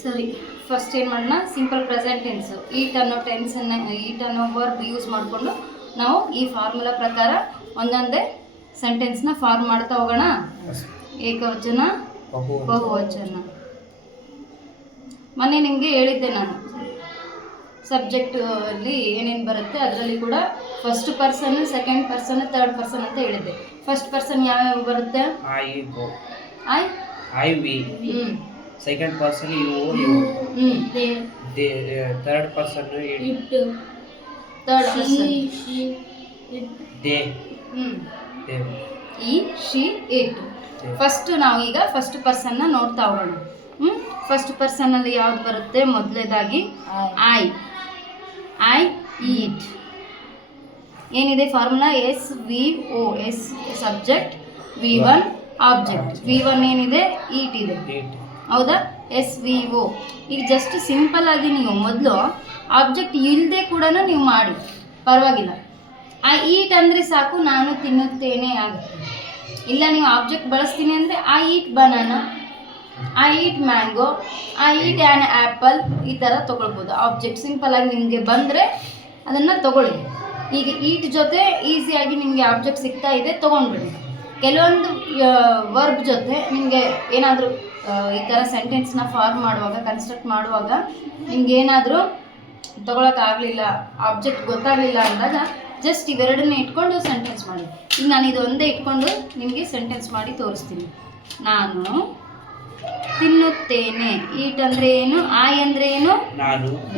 ಸರಿ, ಫಸ್ಟ್ ಏನು ಮಾಡೋಣ, ಸಿಂಪಲ್ ಪ್ರೆಸೆಂಟ್ ಟೆನ್ಸ್ ಈಟ್ ಅನ್ನೋ ಟೆನ್ಸನ್ನು ಈಟ್ ಅನ್ನೋ ವರ್ಬ್ ಯೂಸ್ ಮಾಡಿಕೊಂಡು ನಾವು ಈ ಫಾರ್ಮುಲಾ ಪ್ರಕಾರ ಒಂದೊಂದೇ ಸೆಂಟೆನ್ಸ್ನ ಫಾರ್ಮ್ ಮಾಡ್ತಾ ಹೋಗೋಣ. ಏಕವಚನ, ಬಹುವಚನ. ಮೊನ್ನೆ ನಿಮಗೆ ಹೇಳಿದ್ದೆ ನಾನು, ಸಬ್ಜೆಕ್ಟ್ ಅಲ್ಲಿ ಏನೇನು ಬರುತ್ತೆ ಅದರಲ್ಲಿ ಕೂಡ first person, second person, third person ಅಂತ ಹೇಳಿದ್ದೆ. ಫಸ್ಟ್ ಪರ್ಸನ್ ಯಾವ್ಯಾವ ಬರುತ್ತೆ? I we. Second person you. Third person it. Third person they. He, she, it. First ನಾವು ಈಗ ಫಸ್ಟ್ ಪರ್ಸನ್ನ ನೋಡ್ತಾ ಹೋಗೋಣ. ಫಸ್ಟ್ ಪರ್ಸನಲ್ಲಿ ಯಾವ್ದು ಬರುತ್ತೆ? ಮೊದಲನೇದಾಗಿ ಐ ಈಟ್. ಏನಿದೆ formula? S V O. S subject, V1 object. V1 ಏನಿದೆ? ಈಟ್ ಇದೆ, ಹೌದಾ? S V O. ಈಗ ಜಸ್ಟ್ ಸಿಂಪಲ್ ಆಗಿ ನೀವು ಮೊದಲು ಆಬ್ಜೆಕ್ಟ್ ಇಲ್ಲದೆ ಕೂಡ ನೀವು ಮಾಡಿ ಪರವಾಗಿಲ್ಲ. ಐ ಈಟ್ ಅಂದರೆ ಸಾಕು, ನಾನು ತಿನ್ನುತ್ತೇನೆ ಆಗುತ್ತೆ. ಇಲ್ಲ ನೀವು ಆಬ್ಜೆಕ್ಟ್ ಬಳಸ್ತೀನಿ ಅಂದರೆ I eat banana, I eat mango, I eat an apple, ಈ ಥರ ತೊಗೊಳ್ಬೋದು. ಆಬ್ಜೆಕ್ಟ್ ಸಿಂಪಲಾಗಿ ನಿಮಗೆ ಬಂದರೆ ಅದನ್ನು ತೊಗೊಳ್ಳಿ. ಈಗ ಈಟ್ ಜೊತೆ ಈಸಿಯಾಗಿ ನಿಮಗೆ ಆಬ್ಜೆಕ್ಟ್ ಸಿಗ್ತಾ ಇದೆ, ತೊಗೊಂಡ್ಬಿಡಿ. ಕೆಲವೊಂದು ವರ್ಬ್ ಜೊತೆ ನಿಮಗೆ ಏನಾದರೂ ಈ ಥರ ಸೆಂಟೆನ್ಸ್ನ ಫಾರ್ಮ್ ಮಾಡುವಾಗ, ಕನ್ಸ್ಟ್ರಕ್ಟ್ ಮಾಡುವಾಗ ನಿಮ್ಗೆ ಏನಾದರೂ ತೊಗೊಳಕ್ಕಾಗಲಿಲ್ಲ, ಆಬ್ಜೆಕ್ಟ್ ಗೊತ್ತಾಗಲಿಲ್ಲ ಅಂದಾಗ ಜಸ್ಟ್ ಇವೆರಡನ್ನೇ ಇಟ್ಕೊಂಡು ಸೆಂಟೆನ್ಸ್ ಮಾಡಿ. ಈಗ ನಾನು ಇದು ಒಂದೇ ಇಟ್ಕೊಂಡು ನಿಮಗೆ ಸೆಂಟೆನ್ಸ್ ಮಾಡಿ ತೋರಿಸ್ತೀನಿ. ನಾನು ತಿನ್ನುತ್ತೇನೆ. ಈಟ್ ಅಂದರೆ ಏನು? ಐ ಅಂದರೆ ಏನು?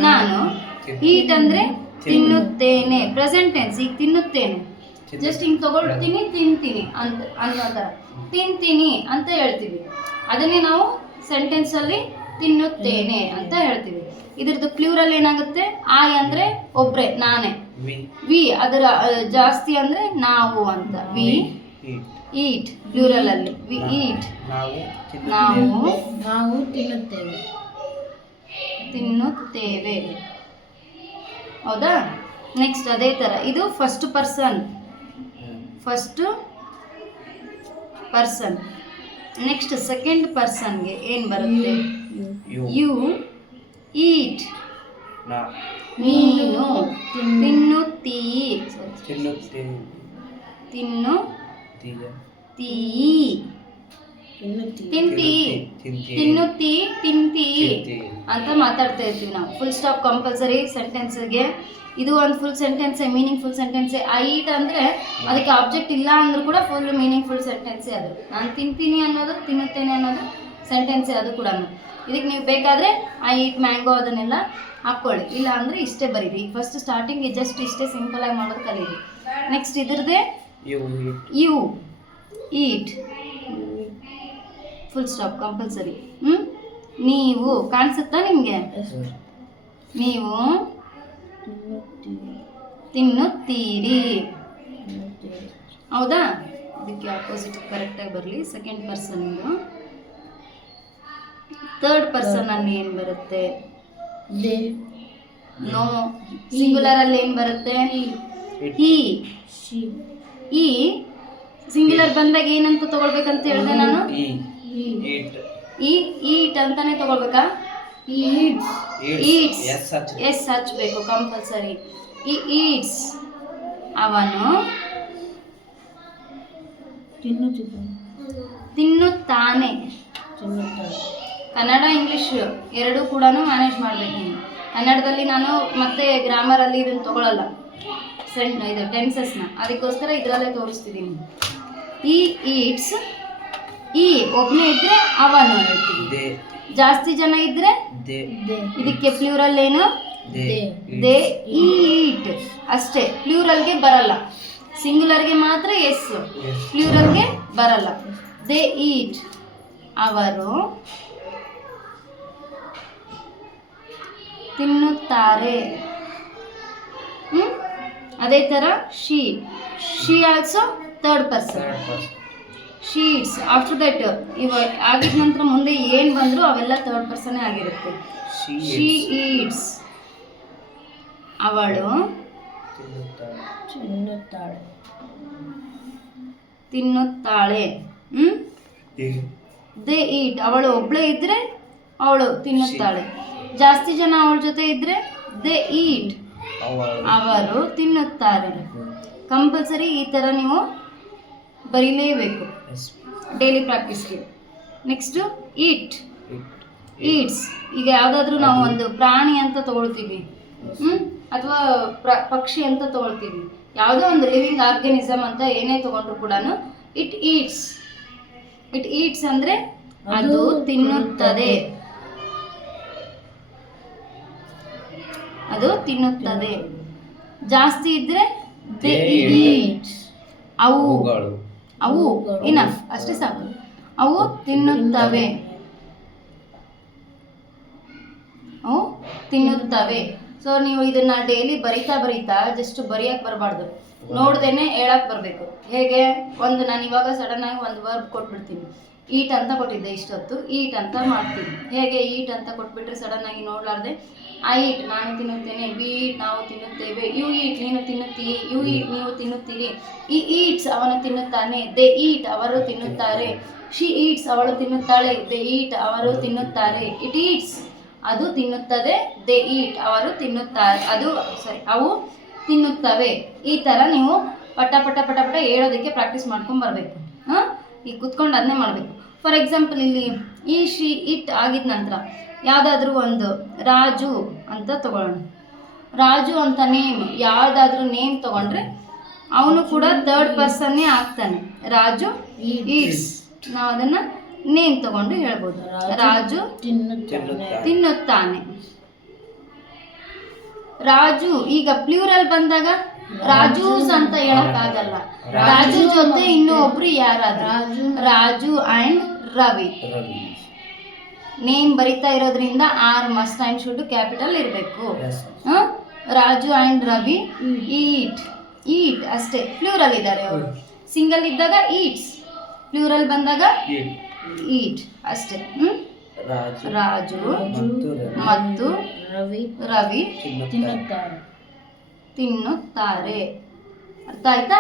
ನಾನು. ಈಟ್ ಅಂದರೆ ತಿನ್ನುತ್ತೇನೆ, ಪ್ರೆಸೆಂಟ್ ಟೆನ್ಸ್. ಈಗ ತಿನ್ನುತ್ತೇನೆ ಜಸ್ಟ್ ಹಿಂಗೆ ತೊಗೊಳ್ತೀನಿ, ತಿಂತೀನಿ ಅಂತ ಅನ್ನೋ ಥರ ತಿಂತೀನಿ ಅಂತ ಹೇಳ್ತೀವಿ. ಅದನ್ನೇ ನಾವು ಸೆಂಟೆನ್ಸಲ್ಲಿ ತಿನ್ನುತ್ತೇನೆ ಅಂತ ಹೇಳ್ತೀವಿ. ಇದ್ರದ್ದು ಪ್ಲೂರಲ್ ಏನಾಗುತ್ತೆ? ಐ ಅಂದರೆ ಒಬ್ಬರೇ, ನಾನೇ. ವಿ ಅದರ ಜಾಸ್ತಿ ಅಂದರೆ ನಾವು ಅಂತ. ವಿ ಈಟ್ ಪ್ಲೂರಲ್ ಅಲ್ಲಿ. ವಿ ಈಟ್, ನಾವು ತಿನ್ನುತ್ತೇವೆ, ಹೌದಾ? ನೆಕ್ಸ್ಟ್ ಅದೇ ಥರ ಇದು ಫಸ್ಟ್ ಪರ್ಸನ್. ನೆಕ್ಸ್ಟ್ ಸೆಕೆಂಡ್ ಪರ್ಸನ್ಗೆ ಏನು ಬರುತ್ತೆ? ಯು ಈಟ್, ನೀನು ತಿನ್ನುತ್ತೀಯಿ, ತಿಂತೀ ಅಂತ ಮಾತಾಡ್ತಾ ಇರ್ತೀವಿ ನಾವು. ಫುಲ್ ಸ್ಟಾಪ್ ಕಂಪಲ್ಸರಿ ಸೆಂಟೆನ್ಸ್ಗೆ. ಇದು ಒಂದು ಫುಲ್ ಸೆಂಟೆನ್ಸೇ, ಮೀನಿಂಗ್ಫುಲ್ ಸೆಂಟೆನ್ಸೇ. ಐ ಈಟ್ ಅಂದರೆ ಅದಕ್ಕೆ ಆಬ್ಜೆಕ್ಟ್ ಇಲ್ಲ ಅಂದರೂ ಕೂಡ ಫುಲ್ ಮೀನಿಂಗ್ಫುಲ್ ಸೆಂಟೆನ್ಸೇ ಅದು. ನಾನು ತಿಂತೀನಿ ಅನ್ನೋದು, ತಿನ್ನುತ್ತೇನೆ ಅನ್ನೋದು ಸೆಂಟೆನ್ಸೇ ಅದು ಕೂಡ. ಇದಕ್ಕೆ ನೀವು ಬೇಕಾದರೆ ಐ ಈಟ್ ಮ್ಯಾಂಗೋ ಅದನ್ನೆಲ್ಲ ಹಾಕ್ಕೊಳ್ಳಿ, ಇಲ್ಲ ಅಂದರೆ ಇಷ್ಟೇ ಬರೀರಿ. ಫಸ್ಟ್ ಸ್ಟಾರ್ಟಿಂಗ್ ಜಸ್ಟ್ ಇಷ್ಟೇ ಸಿಂಪಲಾಗಿ ಮಾಡೋದು ಕಲೀರಿ. ನೆಕ್ಸ್ಟ್ ಇದ್ರದ್ದೇ you eat, full stop compulsory. ನೀವು ಕಾಣಿಸುತ್ತಾ ನಿಮಗೆ? ನೀವು ತಿನ್ನುತ್ತೀರಿ, ಹೌದಾ? ಇದಕ್ಕೆ ಆಪೋಸಿಟ್ ಕರೆಕ್ಟಾಗಿ ಬರಲಿ. ಸೆಕೆಂಡ್ ಪರ್ಸನ್ದು. ಥರ್ಡ್ ಪರ್ಸನ್ ಅಲ್ಲಿ ಏನು ಬರುತ್ತೆ? ನೋ. ಸಿಂಗುಲರ್ ಅಲ್ಲಿ ಏನು ಬರುತ್ತೆ? ಹಿ. ಈ ಸಿಂಗುಲರ್ ಬಂದಾಗ ಏನಂತ ತಗೊಳ್ಬೇಕಂತ ಹೇಳಿದೆ ನಾನು? ಈಟ್ ಅಂತಾನೆ ತಗೊಳ್ಬೇಕಾ? ಈಟ್ಸ್. ಎಸ್ ಹಚ್ಬೇಕು ಕಂಪಲ್ಸರಿ. ಈಟ್ಸ್, ಅವನು ತಿನ್ನುತ್ತಾನೆ. ಕನ್ನಡ ಇಂಗ್ಲೀಷ್ ಎರಡೂ ಕೂಡ ಮ್ಯಾನೇಜ್ ಮಾಡಬೇಕು ನೀವು. ಕನ್ನಡದಲ್ಲಿ ನಾನು ಮತ್ತೆ ಗ್ರಾಮರಲ್ಲಿ ಇದನ್ನು ತೊಗೊಳ್ಳಲ್ಲ, ಇದು ಟೆನ್ಸಸ್ನ. ಅದಕ್ಕೋಸ್ಕರ ಇದರಲ್ಲೇ ತೋರಿಸ್ತಿದ್ದೀನಿ. ಈ ಈಟ್ಸ್, ಈ ಒಬ್ಬನೇ ಇದ್ದರೆ ಅವನು ಹೇಳ್ತೀವಿ. ಜಾಸ್ತಿ ಜನ ಇದ್ದರೆ ಇದಕ್ಕೆ ಪ್ಲೂರಲ್ ಏನು? ದೇ ಈಟ್ ಅಷ್ಟೇ. ಪ್ಲೂರಲ್ಗೆ ಬರಲ್ಲ, ಸಿಂಗುಲರ್ಗೆ ಮಾತ್ರ ಎಸ್, ಪ್ಲೂರಲ್ಗೆ ಬರಲ್ಲ. ದೇ ಈಟ್, ಅವರು ತಿನ್ನುತ್ತಾರೆ. ಅದೇ ಥರ she also third person. She eats. After that ಇವಾಗ ಆಗಿದ ನಂತರ ಮುಂದೆ ಏನು ಬಂದರೂ ಅವೆಲ್ಲ ಥರ್ಡ್ ಪರ್ಸನ್ನೇ ಆಗಿರುತ್ತೆ. ಶಿ ಈಟ್ಸ್, ಅವಳು ತಿನ್ನುತ್ತಾಳೆ. ದೇ ಈಟ್, ಅವಳು ಒಬ್ಬಳೇ ಇದ್ದರೆ ಅವಳು ತಿನ್ನುತ್ತಾಳೆ. ಜಾಸ್ತಿ ಜನ ಅವಳ ಜೊತೆ ಇದ್ರೆ ದೇ ಈಟ್, ಅವರು ತಿನ್ನುತ್ತಾರೆ. ಕಂಪಲ್ಸರಿ ಈ ಥರ ನೀವು ಬರೀಲೇಬೇಕು ಡೈಲಿ ಪ್ರಾಕ್ಟೀಸ್ಗೆ. ನೆಕ್ಸ್ಟು ಈಟ್, ಈಟ್ಸ್. ಈಗ ಯಾವುದಾದ್ರೂ ನಾವು ಒಂದು ಪ್ರಾಣಿ ಅಂತ ತಗೊಳ್ತೀವಿ, ಅಥವಾ ಪಕ್ಷಿ ಅಂತ ತಗೊಳ್ತೀವಿ, ಯಾವುದೋ ಒಂದು ಲಿವಿಂಗ್ ಆರ್ಗನಿಸಮ್ ಅಂತ ಏನೇ ತಗೊಂಡ್ರು ಕೂಡ ಇಟ್ ಈಟ್ಸ್. ಇಟ್ ಈಟ್ಸ್ ಅಂದರೆ ಅದು ತಿನ್ನುತ್ತದೆ, ಅದು ತಿನ್ನುತ್ತದೆ. ಜಾಸ್ತಿ ಇದ್ರೆ ದೇ ಈಟ್, ಅವು ಇನಫ್, ಅಷ್ಟೇ ಸಾಕು. ಅವು ತಿನ್ನುತ್ತವೆ, ಅವು ತಿನ್ನುತ್ತವೆ. ಸೊ ನೀವು ಇದನ್ನ ಡೈಲಿ ಬರಿತಾ ಜಸ್ಟ್ ಬರೆಯಕ್ಕೆ ಬರಬಾರ್ದು, ನೋಡ್ದೇನೆ ಹೇಳಕ್ ಬರಬೇಕು. ಹೇಗೆ ನಾನು ಇವಾಗ ಸಡನ್ ಆಗಿ ಒಂದು ವರ್ಬ್ ಕೊಟ್ಬಿಡ್ತೀನಿ. ಈಟ್ ಅಂತ ಕೊಟ್ಟಿದ್ದೆ ಇಷ್ಟೊತ್ತು, ಈಟ್ ಅಂತ ಮಾಡ್ತೀನಿ. ಹೇಗೆ ಈಟ್ ಅಂತ ಕೊಟ್ಬಿಟ್ರೆ ಸಡನ್ ಆಗಿ ನೋಡ್ಲಾರ್ದೆ ಐ ಈಟ್ ನಾನು ತಿನ್ನುತ್ತೇನೆ, ಬಿ ಈಟ್ ನಾವು ತಿನ್ನುತ್ತೇವೆ, ಯು ಈಟ್ ನೀನು ತಿನ್ನುತ್ತೀ, ಯು ಈಟ್ ನೀವು ತಿನ್ನುತ್ತೀರಿ, ಈ ಈಟ್ಸ್ ಅವನು ತಿನ್ನುತ್ತಾನೆ, ದೇ ಈಟ್ ಅವರು ತಿನ್ನುತ್ತಾರೆ, ಶಿ ಈಟ್ಸ್ ಅವಳು ತಿನ್ನುತ್ತಾಳೆ, ದೇ ಈಟ್ ಅವರು ತಿನ್ನುತ್ತಾರೆ, ಇಟ್ ಈಟ್ಸ್ ಅದು ತಿನ್ನುತ್ತದೆ, ದೇ ಈಟ್ ಅವರು ತಿನ್ನುತ್ತಾರೆ, ಅವು ತಿನ್ನುತ್ತವೆ. ಈ ಥರ ನೀವು ಪಟ ಪಟ ಪಟ ಪಟ ಹೇಳೋದಕ್ಕೆ ಪ್ರಾಕ್ಟೀಸ್ ಮಾಡ್ಕೊಂಡು ಬರಬೇಕು. ಈಗ ಕುತ್ಕೊಂಡು ಅದನ್ನೇ ಮಾಡಬೇಕು. ಫಾರ್ ಎಕ್ಸಾಂಪಲ್ ಇಲ್ಲಿ ಈ ಶಿ ಇಟ್ ಆಗಿದ ನಂತರ ಯಾವುದಾದ್ರೂ ಒಂದು ರಾಜು ಅಂತ ತಗೊಳ್ಳೋಣ. ರಾಜು ಅಂತ ನೇಮ್, ಯಾವುದಾದ್ರೂ ನೇಮ್ ತಗೊಂಡ್ರೆ ಅವನು ಕೂಡ ಥರ್ಡ್ ಪರ್ಸನ್ನೇ ಆಗ್ತಾನೆ. ರಾಜು ಈಟ್ಸ್, ನಾವು ಅದನ್ನು ನೇಮ್ ತಗೊಂಡು ಹೇಳ್ಬೋದು. ರಾಜು ತಿನ್ನುತ್ತಾನೆ. ರಾಜು ಈಗ ಪ್ಲೂರಲ್ ಬಂದಾಗ ರಾಜೂಸ್ ಅಂತ ಹೇಳಕ್ಕಾಗಲ್ಲ. ರಾಜು ಜೊತೆ ಇನ್ನೂ ಒಬ್ರು ಯಾರಾದ್ರೂ ರಾಜು ಅಂಡ್ ರವಿ. ನೇಮ್ ಬರಿತಾ ಇರೋದ್ರಿಂದ are must and should capital ಇರಬೇಕು. Raju and Ravi eat, eat ಅಷ್ಟೇ. ಪ್ಲೂರಲ್ ಇದ್ದಾರೆ ಅವರು. ಸಿಂಗಲ್ ಇದ್ದಾಗ ಈಟ್ಸ್, ಪ್ಲೂರಲ್ ಬಂದಾಗ ಈಟ್ ಅಷ್ಟೇ. ರಾಜು ಮತ್ತು ರವಿ ತಿನ್ನುತ್ತಾರೆ. ಅರ್ಥ ಆಯ್ತಾ?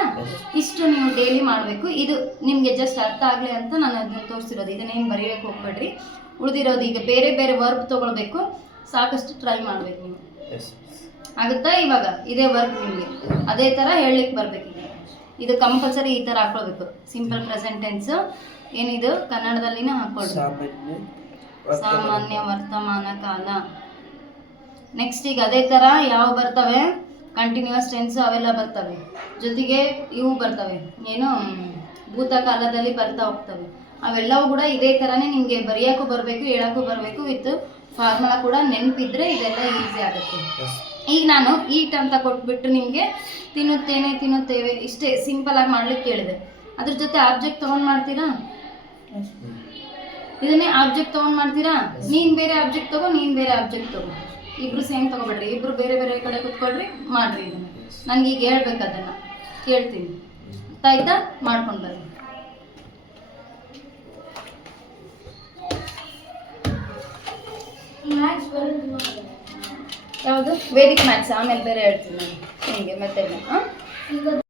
ಇಷ್ಟು ನೀವು ಡೈಲಿ ಮಾಡಬೇಕು. ಇದು ನಿಮಗೆ ಜಸ್ಟ್ ಅರ್ಥ ಆಗಲಿ ಅಂತ ನಾನು ಅದನ್ನು ತೋರಿಸಿರೋದು. ಇದನ್ನೇನು ಬರೆಯೋಕ್ಕೆ ಹೋಗ್ಬೇಡ್ರಿ. ಉಳಿದಿರೋದು ಈಗ ಬೇರೆ ಬೇರೆ ವರ್ಬ್ ತೊಗೊಳ್ಬೇಕು. ಸಾಕಷ್ಟು ಟ್ರೈ ಮಾಡಬೇಕು ನೀವು. ಆಗುತ್ತಾ? ಇವಾಗ ಇದೇ ವರ್ಕ್ ನಿಮಗೆ ಅದೇ ಥರ ಹೇಳಲಿಕ್ಕೆ ಬರಬೇಕು. ಇದು ಕಂಪಲ್ಸರಿ ಈ ಥರ ಹಾಕ್ಕೊಳ್ಬೇಕು. ಸಿಂಪಲ್ ಪ್ರೆಸೆಂಟ್ ಟೆನ್ಸ್ ಏನಿದು ಕನ್ನಡದಲ್ಲಿನೇ ಹಾಕ್ಕೊಳ್ಳಿ. ಸಾಮಾನ್ಯ ವರ್ತಮಾನ ಕಾಲ. ನೆಕ್ಸ್ಟ್ ಈಗ ಅದೇ ಥರ ಯಾವ ಬರ್ತವೆ, ಕಂಟಿನ್ಯೂಸ್ ಟೆನ್ಸ್ ಅವೆಲ್ಲ ಬರ್ತವೆ. ಜೊತೆಗೆ ಇವು ಬರ್ತವೆ, ಏನು ಭೂತಕಾಲದಲ್ಲಿ ಬರ್ತಾ ಹೋಗ್ತವೆ. ಅವೆಲ್ಲವೂ ಕೂಡ ಇದೇ ಥರನೇ ನಿಮಗೆ ಬರೆಯೋಕ್ಕೂ ಬರಬೇಕು, ಹೇಳೋಕ್ಕೂ ಬರಬೇಕು. ವಿತ್ ಫಾರ್ಮುಲಾ ಕೂಡ ನೆನಪಿದ್ರೆ ಇದೆಲ್ಲ ಈಸಿ ಆಗುತ್ತೆ. ಈಗ ನಾನು ಈಟ್ ಅಂತ ಕೊಟ್ಬಿಟ್ಟು ನಿಮಗೆ ತಿನ್ನುತ್ತೇನೆ, ತಿನ್ನುತ್ತೇವೆ ಇಷ್ಟೇ ಸಿಂಪಲ್ ಆಗಿ ಮಾಡ್ಲಿಕ್ಕೆ ಹೇಳಿದೆ. ಅದ್ರ ಜೊತೆ ಆಬ್ಜೆಕ್ಟ್ ತೊಗೊಂಡು ಮಾಡ್ತೀರಾ? ಇದನ್ನೇ ಆಬ್ಜೆಕ್ಟ್ ತೊಗೊಂಡು ಮಾಡ್ತೀರಾ? ನೀನು ಬೇರೆ ಆಬ್ಜೆಕ್ಟ್ ತಗೋ, ನೀನು ಬೇರೆ ಆಬ್ಜೆಕ್ಟ್ ತಗೋ. ಇಬ್ರು ಸೇಮ್ ತೊಗೊಬೇಡ್ರಿ, ಇಬ್ರು ಬೇರೆ ಬೇರೆ ಕಡೆ ಕುತ್ಕೊಳ್ರಿ, ಮಾಡ್ರಿ. ಇದನ್ನು ನನಗೆ ಈಗ ಹೇಳ್ಬೇಕು, ಅದನ್ನು ಕೇಳ್ತೀನಿ. ಆಯ್ತಾ? ಮಾಡ್ಕೊಂಡು ಬರ್ರಿ. ಯಾವುದು ವೇದಿಕ್ ಮ್ಯಾಥ್ಸ್ ಆಮೇಲೆ ಬೇರೆ ಹೇಳ್ತೀನಿ ನಾನು ನಿಮಗೆ ಮೆಥಡ್ನ.